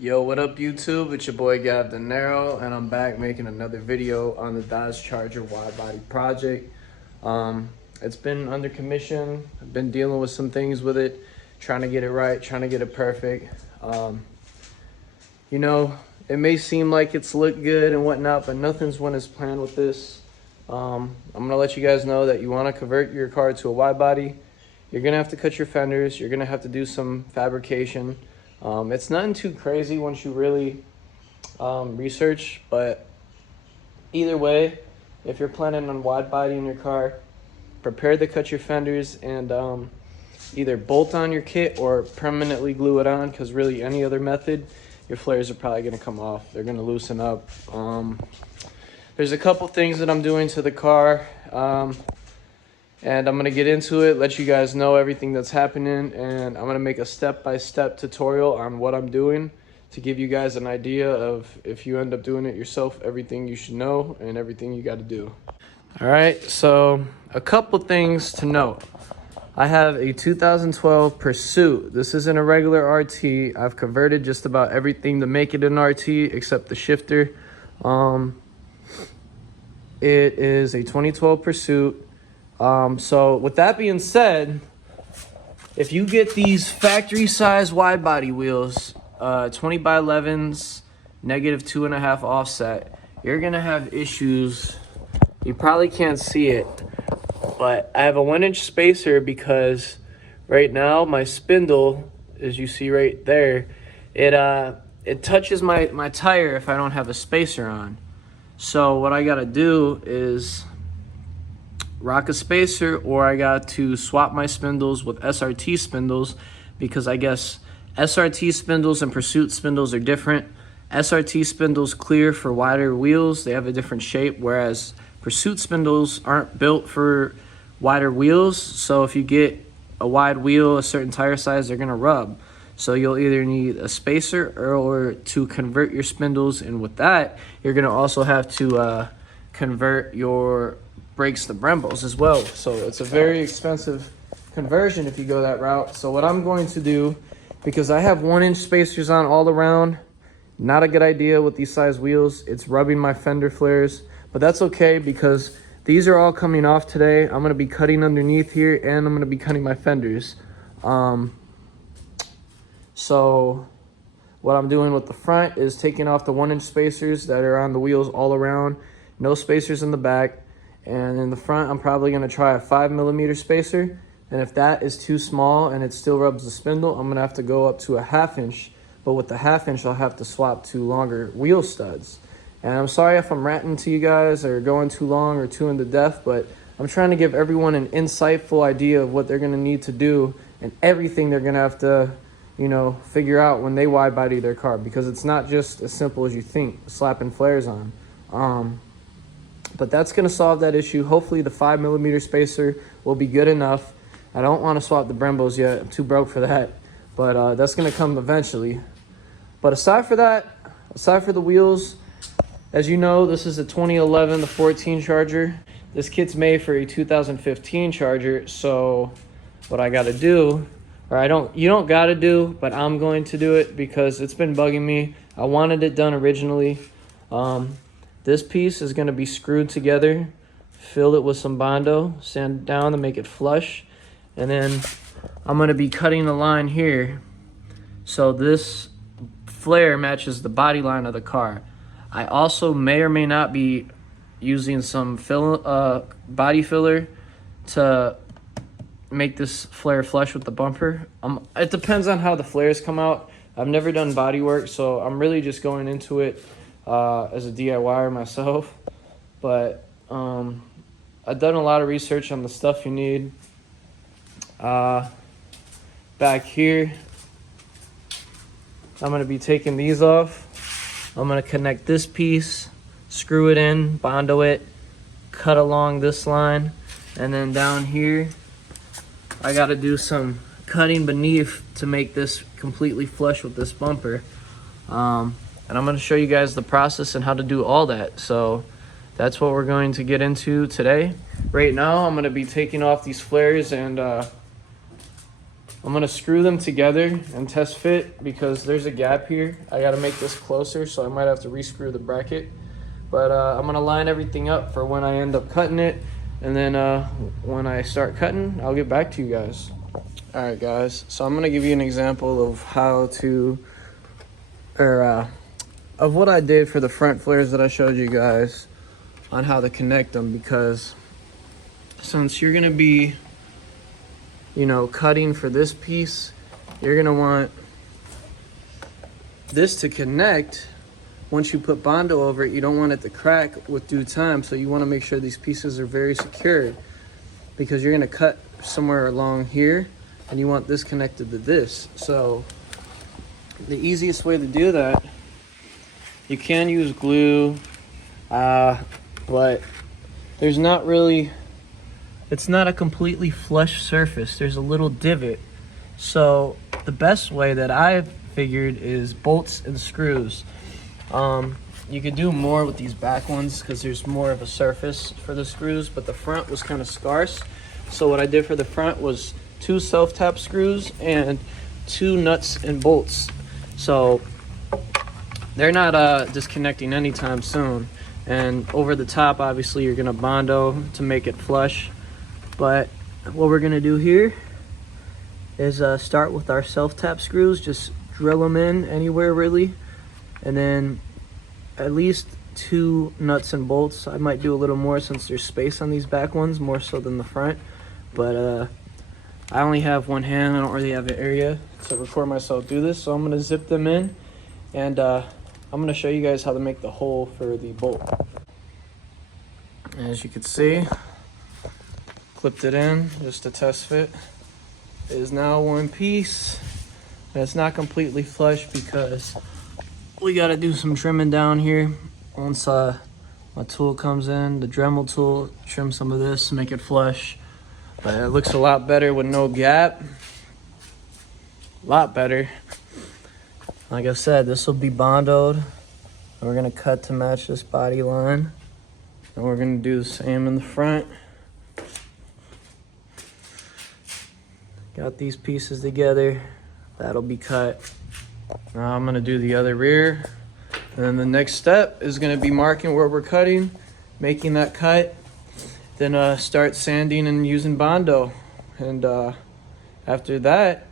Yo, what up YouTube? It's your boy Gav De Niro, and I'm back making another video on the Dodge Charger wide body project. It's been under commission. I've been dealing with some things with it, trying to get it right, trying to get it perfect. You know, it may seem like it's looked good and whatnot, but nothing's went as planned with this. I'm gonna let you guys know that you wanna convert your car to a wide body. You're gonna have to cut your fenders. You're gonna have to do some fabrication. It's nothing too crazy once you really research, but either way, if you're planning on wide body in your car, prepare to cut your fenders and either bolt on your kit or permanently glue it on, because really any other method, your flares are probably going to come off. They're going to loosen up. There's a couple things that I'm doing to the car, and I'm going to get into it, let you guys know everything that's happening, and I'm going to make a step-by-step tutorial on what I'm doing to give you guys an idea of, if you end up doing it yourself, everything you should know and everything you got to do. All right, so a couple things to note. I have a 2012 Pursuit. This isn't a regular RT. I've converted just about everything to make it an RT except the shifter. It is a 2012 Pursuit. So with that being said, if you get these factory size wide body wheels, 20 by 11s, -2.5 offset, you're gonna have issues. You probably can't see it, but I have a 1-inch spacer because right now my spindle, as you see right there, it touches my tire if I don't have a spacer on. So what I gotta do is rock a spacer, or I got to swap my spindles with SRT spindles, because I guess SRT spindles and Pursuit spindles are different. SRT spindles clear for wider wheels. They have a different shape, whereas Pursuit spindles aren't built for wider wheels. So if you get a wide wheel, a certain tire size, they're gonna rub. So you'll either need a spacer or to convert your spindles, and with that, you're gonna also have to convert your brakes to Brembos as well. So it's a very expensive conversion if you go that route. So what I'm going to do, because I have 1-inch spacers on all around, not a good idea with these size wheels. It's rubbing my fender flares, but that's okay because these are all coming off today. I'm gonna be cutting underneath here, and I'm gonna be cutting my fenders. So what I'm doing with the front is taking off the 1-inch spacers that are on the wheels all around, no spacers in the back. And in the front, I'm probably going to try a 5mm spacer. And if that is too small and it still rubs the spindle, I'm going to have to go up to a 1/2 inch. But with the 1/2 inch, I'll have to swap to longer wheel studs. And I'm sorry if I'm ranting to you guys or going too long or too into depth, but I'm trying to give everyone an insightful idea of what they're going to need to do and everything they're going to have to, you know, figure out when they wide body their car, because it's not just as simple as you think, slapping flares on. But that's going to solve that issue. Hopefully the 5mm spacer will be good enough. I don't want to swap the Brembos yet. I'm too broke for that. But that's going to come eventually. But aside for that, aside for the wheels, as you know, this is a 2011 to 14 Charger. This kit's made for a 2015 Charger. So what I got to do, or you don't got to do, but I'm going to do it because it's been bugging me. I wanted it done originally. This piece is going to be screwed together, fill it with some Bondo, sand it down to make it flush, and then I'm going to be cutting a line here so this flare matches the body line of the car. I also may or may not be using some body filler to make this flare flush with the bumper. It depends on how the flares come out. I've never done body work, so I'm really just going into it as a DIYer myself, but I've done a lot of research on the stuff you need. Back here, I'm going to be taking these off. I'm going to connect this piece, screw it in, Bondo it, cut along this line, and then down here, I got to do some cutting beneath to make this completely flush with this bumper. And I'm going to show you guys the process and how to do all that. So that's what we're going to get into today. Right now, I'm going to be taking off these flares and I'm gonna screw them together and test fit because there's a gap here. I gotta make this closer, so I might have to re-screw the bracket. But I'm gonna line everything up for when I end up cutting it. And then when I start cutting, I'll get back to you guys. All right, guys, so I'm gonna give you an example of how to, of what I did for the front flares that I showed you guys on how to connect them, because since you're gonna be, you know, cutting for this piece, you're gonna want this to connect. Once you put Bondo over it, you don't want it to crack with due time, so you want to make sure these pieces are very secured, because you're gonna cut somewhere along here and you want this connected to this. So the easiest way to do that, you can use glue, but there's not really, it's not a completely flush surface. There's a little divot. So the best way that I've figured is bolts and screws. You could do more with these back ones because there's more of a surface for the screws, but the front was kind of scarce. So what I did for the front was 2 self-tap screws and 2 nuts and bolts. So they're not disconnecting anytime soon. And over the top, obviously, you're gonna Bondo to make it flush. But what we're gonna do here is start with our self-tap screws. Just drill them in anywhere really, and then at least 2 nuts and bolts. I might do a little more since there's space on these back ones, more so than the front. But I only have one hand. I don't really have an area to record myself do this, so I'm gonna zip them in, and I'm gonna show you guys how to make the hole for the bolt. As you can see, clipped it in just to test fit. It is now one piece, and it's not completely flush because we got to do some trimming down here. Once my tool comes in, the Dremel tool, trim some of this, make it flush. But it looks a lot better with no gap. A lot better. Like I said, this will be Bondoed. And we're gonna cut to match this body line. And we're gonna do the same in the front. Got these pieces together. That'll be cut. Now I'm gonna do the other rear. And then the next step is gonna be marking where we're cutting, making that cut. Then start sanding and using Bondo. And after that,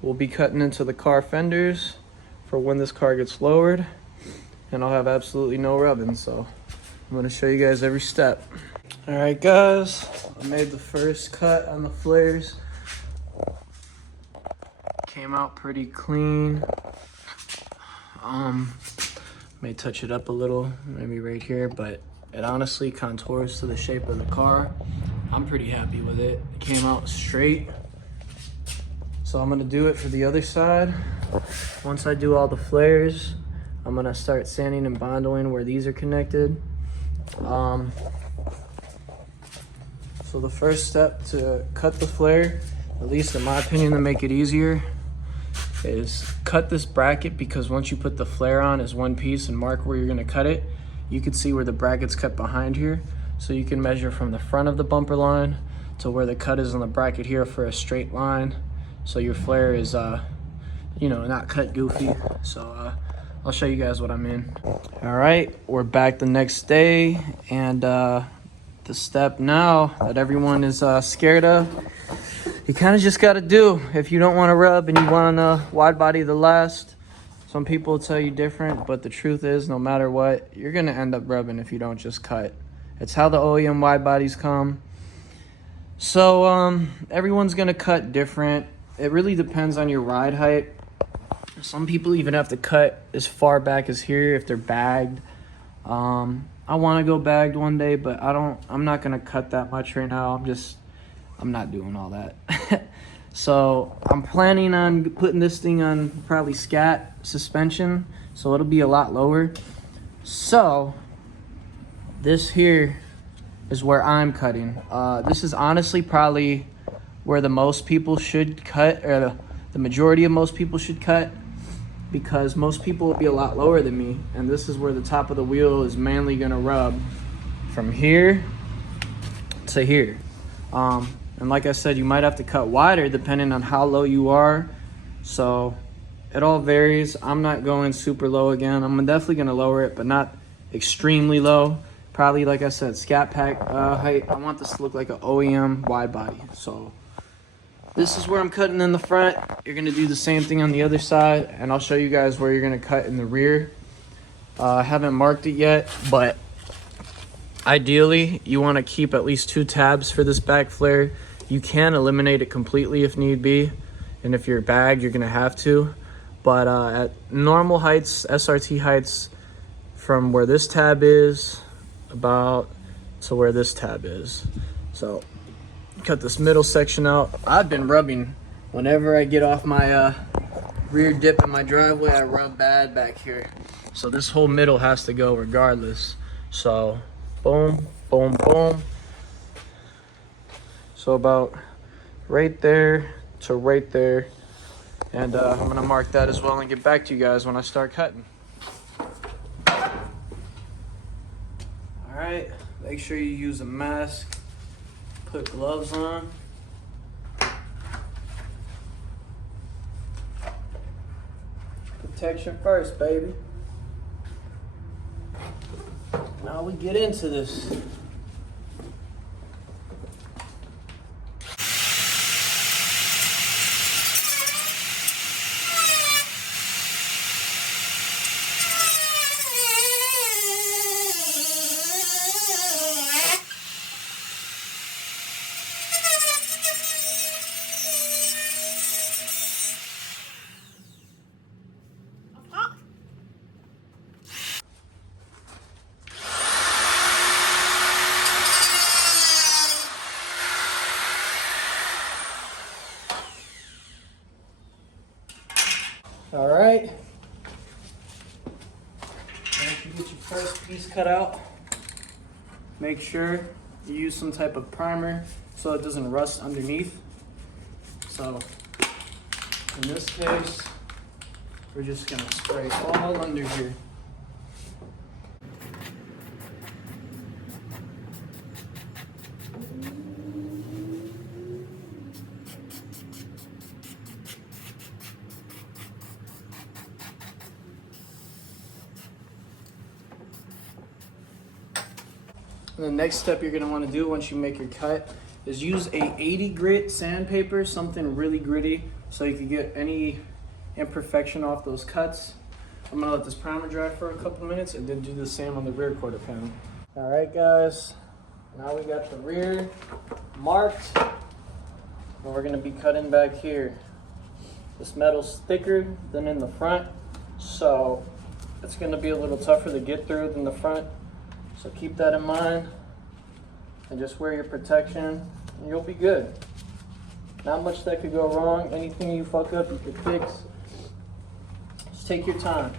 we'll be cutting into the car fenders for when this car gets lowered. And I'll have absolutely no rubbing, so I'm gonna show you guys every step. All right, guys, I made the first cut on the flares. Came out pretty clean. May touch it up a little, maybe right here, but it honestly contours to the shape of the car. I'm pretty happy with it. It came out straight. So I'm gonna do it for the other side. Once I do all the flares, I'm gonna start sanding and bondoing where these are connected. So the first step to cut the flare, at least in my opinion to make it easier, is cut this bracket, because once you put the flare on as one piece and mark where you're gonna cut it, you can see where the bracket's cut behind here. So you can measure from the front of the bumper line to where the cut is on the bracket here for a straight line. So your flare is, you know, not cut goofy. So I'll show you guys what I mean. All right, we're back the next day, and the step now that everyone is scared of, you kind of just got to do. If you don't want to rub and you want to wide body the last, some people will tell you different, but the truth is, no matter what, you're going to end up rubbing if you don't just cut. It's how the OEM wide bodies come. So everyone's going to cut different. It really depends on your ride height. Some people even have to cut as far back as here if they're bagged. I want to go bagged one day, but I'm not going to cut that much right now. I'm not doing all that. So I'm planning on putting this thing on probably scat suspension, so it'll be a lot lower. So this here is where I'm cutting. This is honestly probably where the most people should cut, or the majority of most people should cut, because most people will be a lot lower than me, and this is where the top of the wheel is mainly gonna rub from here to here. And like I said, you might have to cut wider depending on how low you are. So it all varies. I'm not going super low again. I'm definitely gonna lower it, but not extremely low. Probably, like I said, scat pack height. I want this to look like an OEM wide body. So this is where I'm cutting in the front. You're gonna do the same thing on the other side, and I'll show you guys where you're gonna cut in the rear. I haven't marked it yet, but ideally you wanna keep at least 2 tabs for this back flare. You can eliminate it completely if need be, and if you're bagged, you're gonna have to. But at normal heights, SRT heights, from where this tab is about to where this tab is. So cut this middle section out. I've been rubbing whenever I get off my rear dip in my driveway. I rub bad back here, so this whole middle has to go regardless. So boom, boom, boom. So about right there to right there. And I'm gonna mark that as well and get back to you guys when I start cutting. All right, make sure you use a mask, put gloves on. Protection first, baby. Now we get into this. All right, once you get your first piece cut out, make sure you use some type of primer so it doesn't rust underneath. So in this case, we're just gonna spray all under here. And the next step you're gonna wanna do once you make your cut is use a 80 grit sandpaper, something really gritty, so you can get any imperfection off those cuts. I'm gonna let this primer dry for a couple minutes and then do the same on the rear quarter panel. All right, guys, now we got the rear marked, and we're gonna be cutting back here. This metal's thicker than in the front, so it's gonna be a little tougher to get through than the front. So keep that in mind and just wear your protection and you'll be good. Not much that could go wrong. Anything you fuck up, you can fix. Just take your time.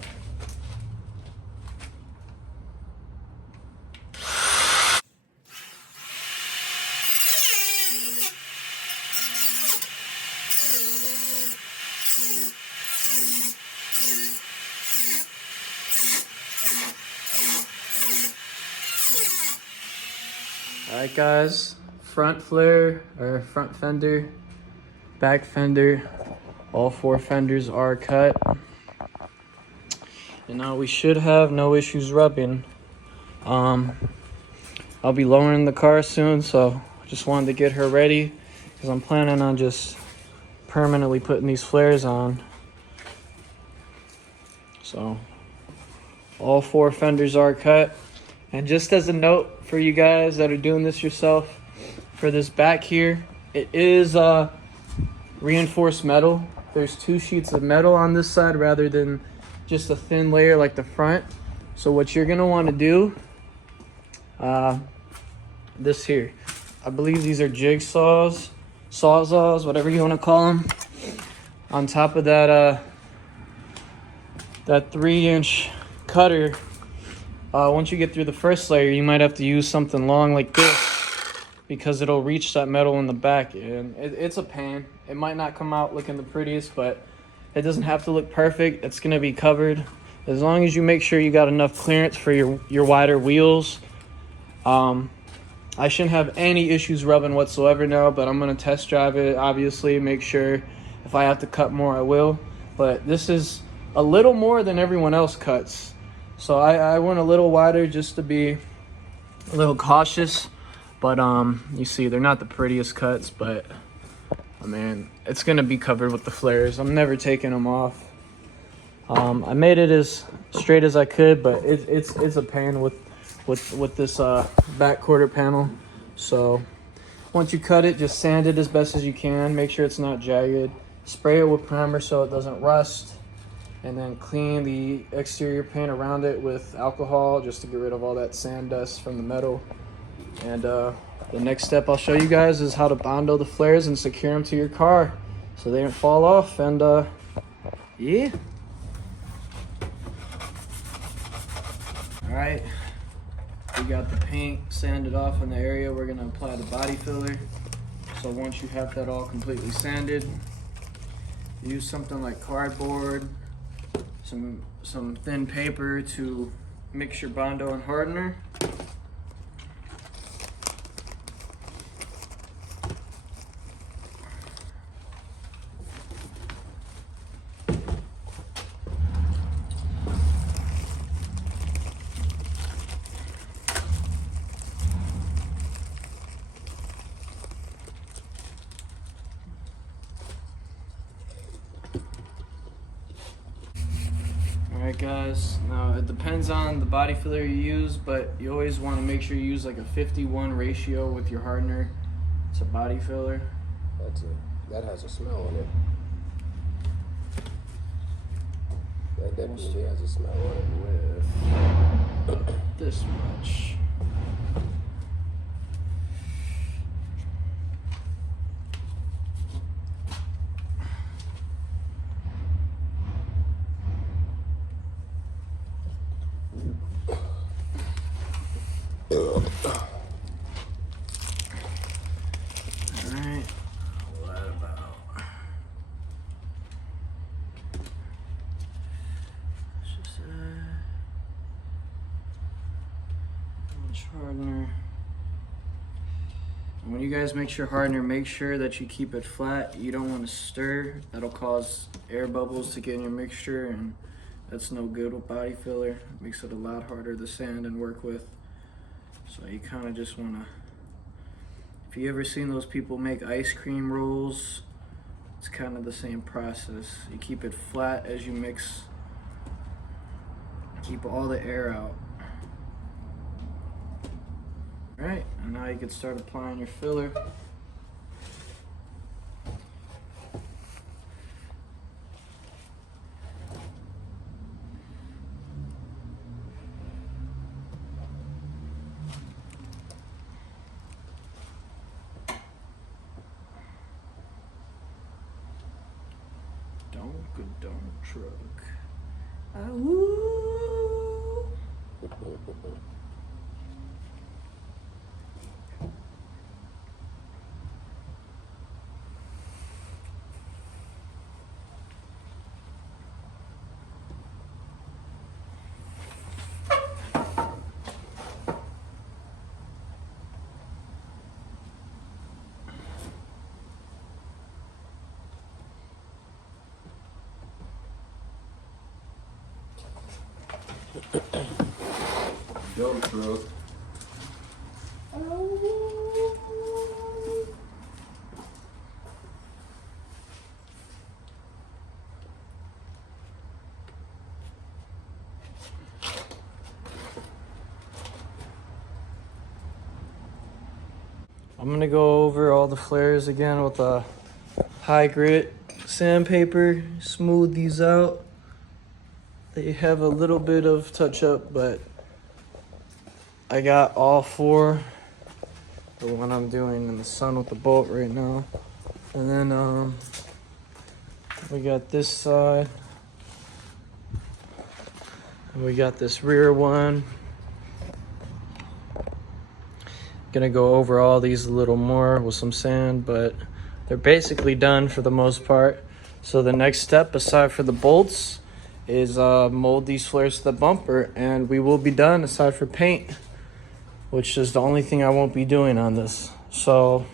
All right, guys, front flare or front fender, back fender, all 4 fenders are cut. And now we should have no issues rubbing. I'll be lowering the car soon, so I just wanted to get her ready because I'm planning on just permanently putting these flares on. So all 4 fenders are cut. And just as a note for you guys that are doing this yourself, for this back here, it is reinforced metal. There's 2 sheets of metal on this side rather than just a thin layer like the front. So what you're gonna wanna do, this here, I believe these are jigsaws, sawzalls, whatever you wanna call them. On top of that, that 3-inch cutter, once you get through the first layer, you might have to use something long like this because it'll reach that metal in the back. And it's a pain. It might not come out looking the prettiest, but it doesn't have to look perfect. It's gonna be covered. As long as you make sure you got enough clearance for your wider wheels. I shouldn't have any issues rubbing whatsoever now, but I'm going to test drive it, obviously, make sure if I have to cut more, I will. But this is a little more than everyone else cuts. So I went a little wider just to be a little cautious. But you see, they're not the prettiest cuts, but I mean, it's going to be covered with the flares. I'm never taking them off. I made it as straight as I could, but it's a pain with this back quarter panel. So once you cut it, just sand it as best as you can. Make sure it's not jagged. Spray it with primer so it doesn't rust, and then clean the exterior paint around it with alcohol just to get rid of all that sand dust from the metal. And the next step I'll show you guys is how to bondo the flares and secure them to your car so they don't fall off. And yeah. All right, we got the paint sanded off in the area. We're gonna apply the body filler. So once you have that all completely sanded, use something like cardboard, some thin paper to mix your bondo and hardener. Alright guys, now it depends on the body filler you use, but you always want to make sure you use like a 50-1 ratio with your hardener to body filler. That has a smell on it. That definitely has a smell on it. With this much. Alright, what about? Let's just much hardener. And when you guys mix your hardener, make sure that you keep it flat. You don't want to stir. That'll cause air bubbles to get in your mixture, and that's no good with body filler. It makes it a lot harder to sand and work with. So you kind of just want to, if you ever seen those people make ice cream rolls, it's kind of the same process. You keep it flat as you mix, keep all the air out. All right, and now you can start applying your filler. Don't truck. Woo. Dump truck. I'm gonna go over all the flares again with a high grit sandpaper, smooth these out. They have a little bit of touch up, but I got all four. The one I'm doing in the sun with the bolt right now. And then we got this side. And we got this rear one. Gonna go over all these a little more with some sand, but they're basically done for the most part. So the next step, aside for the bolts, is mold these flares to the bumper, and we will be done aside for paint. which is the only thing I won't be doing on this. So,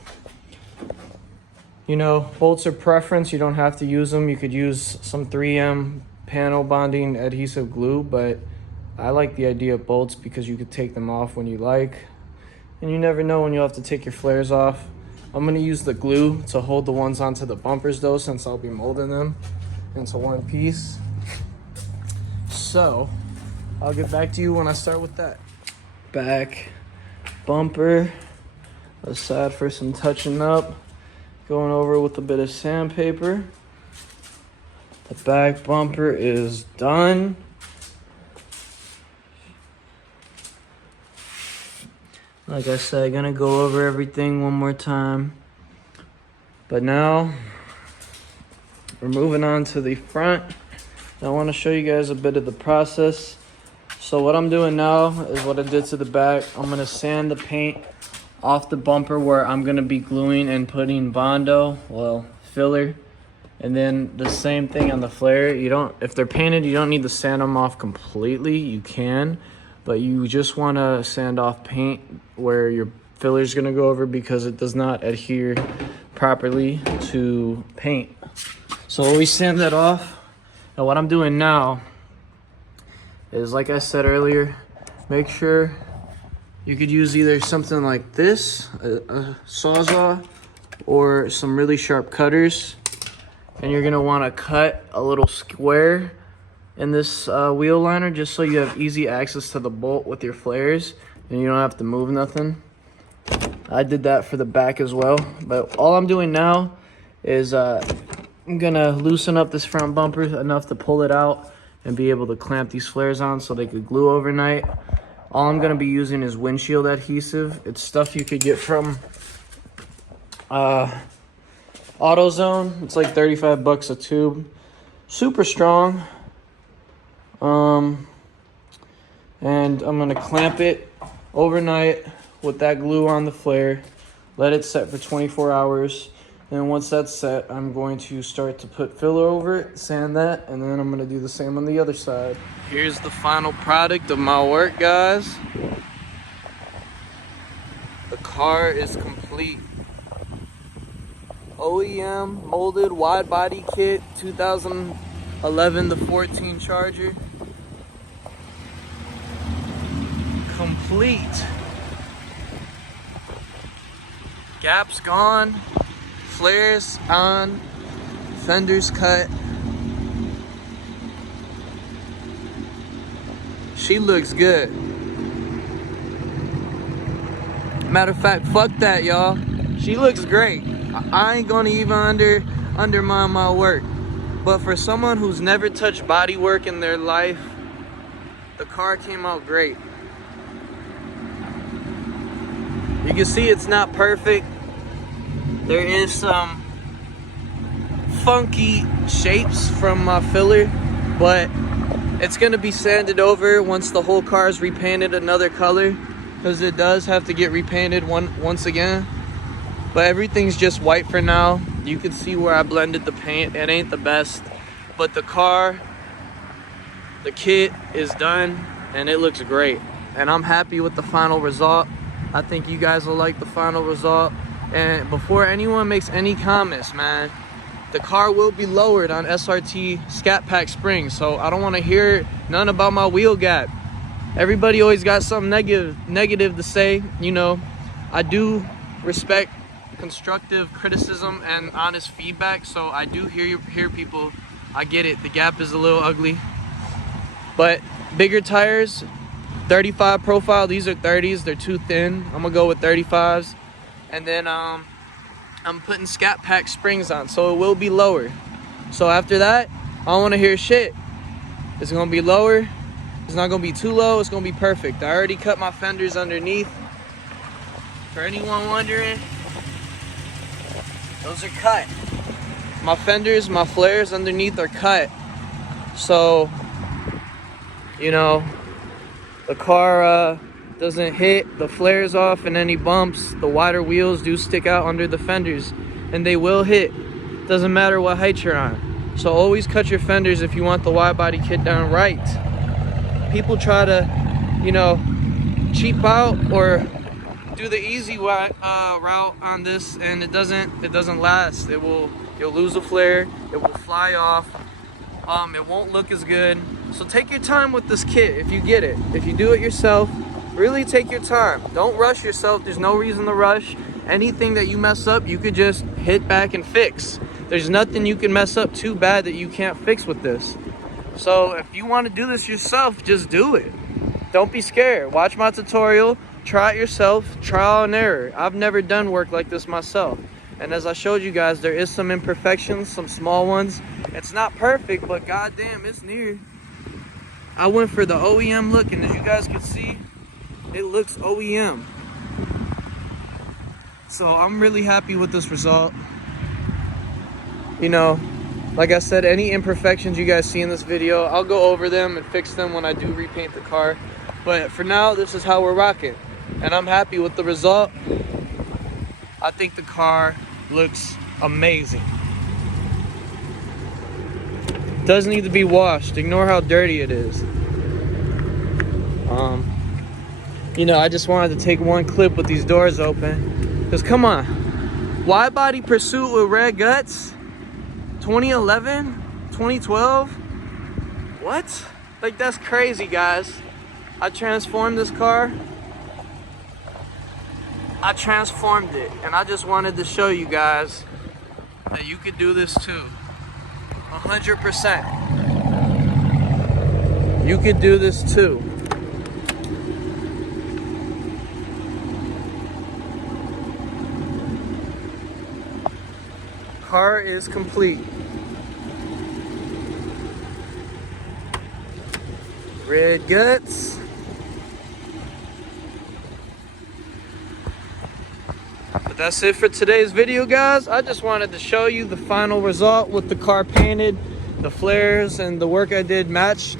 you know, bolts are preference. You don't have to use them. You could use some 3M panel bonding adhesive glue, but I like the idea of bolts because you could take them off when you like, and you never know when you'll have to take your flares off. I'm gonna use the glue to hold the ones onto the bumpers though, since I'll be molding them into one piece. So I'll get back to you when I start with that. Back bumper aside for some touching up, going over with a bit of sandpaper. The back bumper is done. Like I said, gonna go over everything one more time. But now we're moving on to the front. I want to show you guys a bit of the process. So what I'm doing now is what I did to the back. I'm gonna sand the paint off the bumper where I'm gonna be gluing and putting Bondo, well, filler. And then the same thing on the flare. If they're painted, you don't need to sand them off completely. You can, but you just want to sand off paint where your filler is gonna go over because it does not adhere properly to paint. So always sand that off. Now what I'm doing now is, like I said earlier, make sure you could use either something like this, a Sawzall, or some really sharp cutters. And you're gonna wanna cut a little square in this wheel liner just so you have easy access to the bolt with your flares and you don't have to move nothing. I did that for the back as well, but all I'm doing now is I'm gonna loosen up this front bumper enough to pull it out and be able to clamp these flares on so they could glue overnight. All I'm gonna be using is windshield adhesive. It's stuff you could get from AutoZone. It's like 35 bucks a tube. Super strong. And I'm gonna clamp it overnight with that glue on the flare. Let it set for 24 hours. And once that's set, I'm going to start to put filler over it, sand that, and then I'm gonna do the same on the other side. Here's the final product of my work, guys. The car is complete. OEM molded wide body kit, 2011 to 14 Charger. Complete. Gaps gone. Flares on, fenders cut. She looks good. Matter of fact, fuck that, y'all. She looks great. I ain't gonna even undermine my work. But for someone who's never touched body work in their life, the car came out great. You can see it's not perfect. There is some funky shapes from my filler, but it's gonna be sanded over once the whole car is repainted another color, because it does have to get repainted once again. But everything's just white for now. You can see where I blended the paint. It ain't the best, but the car, the kit is done and it looks great. And I'm happy with the final result. I think you guys will like the final result. And before anyone makes any comments, man, the car will be lowered on SRT Scat Pack springs. So I don't want to hear none about my wheel gap. Everybody always got something negative to say. You know, I do respect constructive criticism and honest feedback. So I do hear people. I get it. The gap is a little ugly. But bigger tires, 35 profile. These are 30s. They're too thin. I'm going to go with 35s. And then I'm putting Scat Pack springs on, so it will be lower. So after that, I don't want to hear shit. It's going to be lower. It's not going to be too low. It's going to be perfect. I already cut my fenders underneath. For anyone wondering, those are cut. My fenders, my flares underneath are cut. So, you know, the car doesn't hit the flares off and any bumps. The wider wheels do stick out under the fenders and they will hit. Doesn't matter what height you're on. So always cut your fenders if you want the wide body kit done right. People try to, you know, cheap out or do the easy route on this, and it doesn't last. You'll lose the flare, it will fly off, it won't look as good. So take your time with this kit if you get it. If you do it yourself, really take your time. Don't rush yourself. There's no reason to rush. Anything that you mess up, you could just hit back and fix. There's nothing you can mess up too bad that you can't fix with this. So if you want to do this yourself, just do it. Don't be scared. Watch my tutorial, try it yourself, trial and error. I've never done work like this myself. And as I showed you guys, there is some imperfections, some small ones. It's not perfect, but goddamn, it's near. I went for the OEM look, and as you guys can see, it looks OEM. So I'm really happy with this result. You know, like I said, any imperfections you guys see in this video, I'll go over them and fix them when I do repaint the car. But for now, this is how we're rocking. And I'm happy with the result. I think the car looks amazing. Doesn't need to be washed. Ignore how dirty it is. You know, I just wanted to take one clip with these doors open. Because come on, wide body Pursuit with red guts, 2011, 2012. What? Like, that's crazy, guys. I transformed this car. I transformed it, and I just wanted to show you guys that you could do this too. 100%. You could do this too. Car is complete. Red guts. But that's it for today's video, guys. I just wanted to show you the final result with the car painted. The flares and the work I did matched,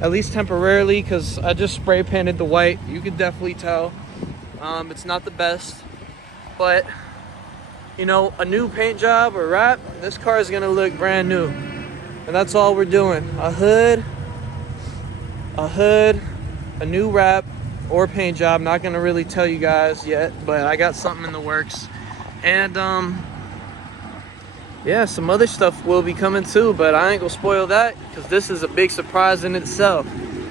at least temporarily, because I just spray painted the white. You could definitely tell. It's not the best, but you know, a new paint job or wrap, this car is gonna look brand new. And that's all we're doing. A hood, a new wrap or paint job. Not gonna really tell you guys yet, but I got something in the works. And yeah, some other stuff will be coming too, but I ain't gonna spoil that because this is a big surprise in itself.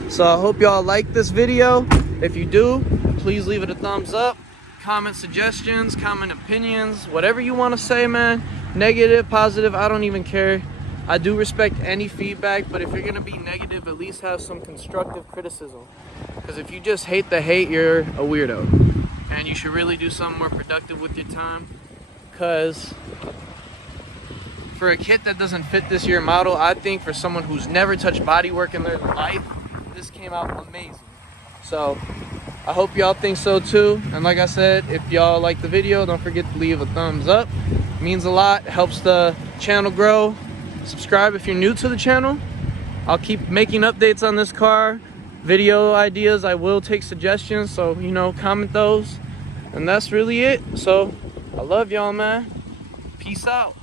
So I hope y'all like this video. If you do, please leave it a thumbs up. Comment suggestions, comment opinions, whatever you want to say, man. Negative, positive, I don't even care. I do respect any feedback, but if you're gonna be negative, at least have some constructive criticism. Because if you just hate the hate, you're a weirdo. And you should really do something more productive with your time. Because for a kit that doesn't fit this year model, I think for someone who's never touched bodywork in their life, this came out amazing. So I hope y'all think so too. And like I said, if y'all like the video, don't forget to leave a thumbs up. It means a lot, it helps the channel grow. Subscribe if you're new to the channel. I'll keep making updates on this car, video ideas. I will take suggestions, so you know, comment those. And that's really it. So I love y'all, man. Peace out.